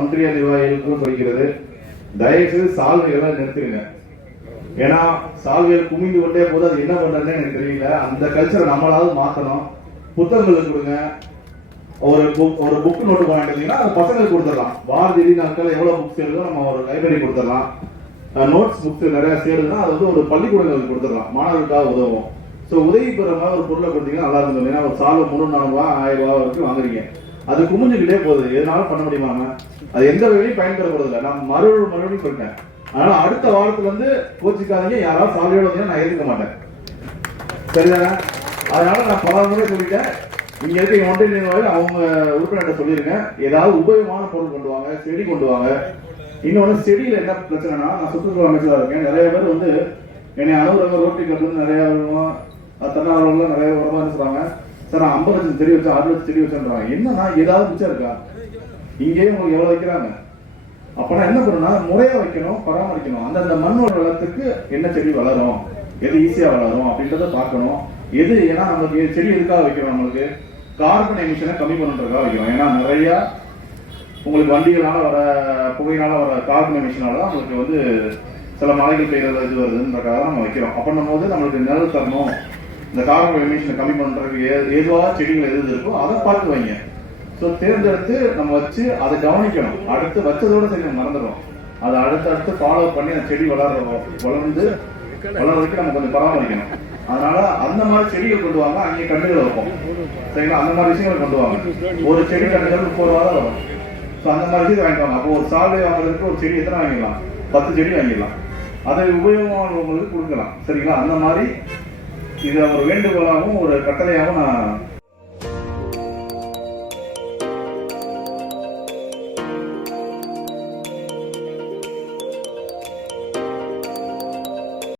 மந்திரிய நிர்வாகிகளுக்கும் சொல்கிறது, தயவுசெய்து சால்வைகளை நிறுத்திடுங்க. ஏன்னா சால்வைகள் குமிந்து கொண்டே போது அது என்ன பண்றதுன்னு எனக்கு தெரியல. அந்த கல்ச்சரை நம்மளாவது மாற்றணும். புத்தகங்களுக்கு கொடுங்க. ஒரு புக் நோட்டு வாங்கிட்டீங்கன்னா அது பசங்களுக்கு கொடுத்துடலாம். பாரதி நாட்கள் எவ்வளவு புக்ஸ் எழுதோ நம்ம ஒரு லைப்ரரி கொடுத்துடலாம். நோட்ஸ் புக்ஸ் நிறைய சேருதுன்னா அது வந்து ஒரு பள்ளிக்கூடங்களுக்கு கொடுத்துடலாம். மாணவர்களுக்காக உதவும். ஸோ உதவி பெற மாதிரி ஒரு பொருளை கொடுத்தீங்கன்னா நல்லா இருக்கும். ஏன்னா ஒரு சால்வை 300-400 1000 வரைக்கும் வாங்குறீங்க. அது குமிஞ்சுக்கிட்டே போகுது. எதனாலும் பண்ண முடியுமாங்க? அது எந்த வகையிலையும் பயன்பெறப்படுறது இல்லை. நான் மறுபடியும் சொல்லிட்டேன். அதனால அடுத்த வாரத்துல இருந்து கோச்சிக்காதீங்க. யாராவது சால்வையோட வந்தீங்கன்னா நான் ஏற்றுக்க மாட்டேன். சரிதானே? அதனால நான் பல முறை சொல்லிட்டேன். இங்க இருக்க ஒன்றிய நிர்வாகிகள் அவங்க உறுப்பினர்கிட்ட சொல்லியிருக்கேன், ஏதாவது உபயோகமான பொருள் கொண்டு வாங்க, செடி கொண்டு வாங்க. இன்னொன்னு, செடியில என்ன பிரச்சனைனா, நான் சுற்றுச்சூழல் அமைச்சராக இருக்கேன். நிறைய பேர் வந்து என்னை அலுவலகம் ரோட்டி கட்டுறது நிறைய தன்னார்வலர்கள் நிறைய வருமானம் சொல்றாங்க. சார் நான் 50 லட்சம் செடி வச்சேன், 6 லட்சம் செடி வச்சேன்றாங்க. என்னன்னா ஏதாவது மிச்சம் இருக்கா? இங்கேயும் உங்களுக்கு எவ்வளவு வைக்கிறாங்க. அப்பனா என்ன பண்ணணும்னா முறையா வைக்கணும், பராமரிக்கணும். அந்தந்த மண்ணோட வளத்துக்கு என்ன செடி வளரும், எது ஈஸியா வளரும் அப்படின்றத பார்க்கணும். எது ஏன்னா நமக்கு செடி எதுக்காக வைக்கிறோம்? நம்மளுக்கு கார்பன் எமிஷனை கம்மி பண்ணுறதுக்காக வைக்கிறோம். ஏன்னா நிறைய உங்களுக்கு வண்டிகளால வர புகையினால வர கார்பன் எமிஷனால தான் நம்மளுக்கு வந்து சில மலைகள் பெய்யறது இது வருதுன்றக்காக நம்ம வைக்கிறோம். அப்படின்னும் போது நம்மளுக்கு நிழல் தரணும். இந்த கார்பன் எமிஷனை கம்மி பண்றதுக்கு ஏதுவாக செடிகள் எது இருக்கோ அதை பார்த்து வைங்க. ஸோ தேர்ந்தெடுத்து நம்ம வச்சு அதை கவனிக்கணும். அடுத்து வச்சதோட சரி நம்ம மறந்துடும். அதை அடுத்தடுத்து ஃபாலோ பண்ணி அந்த செடி வளர்ந்து வளர வரைக்கும் நம்ம கொஞ்சம் பராமரிக்கணும். அதனால அந்த மாதிரி செடிகள் கொண்டு வாங்க. அங்கே கண்டுகளை வைப்போம். சரிங்களா? அந்த மாதிரி விஷயங்கள் கொண்டு வாங்க. ஒரு செடி கண்டுகள் 30 ரூபா தான் வரும். ஸோ அந்த மாதிரி விஷயத்தை வாங்கிக்குவாங்க. அப்போ ஒரு சால்வை வாங்குறதுக்கு ஒரு செடி எத்தனை வாங்கிடலாம்? 10 செடி வாங்கிடலாம். அதை உபயோகமானவங்களுக்கு கொடுக்கலாம். சரிங்களா? அந்த மாதிரி இதை ஒரு வேண்டுகோளாகவும் ஒரு கட்டளையாகவும் நான்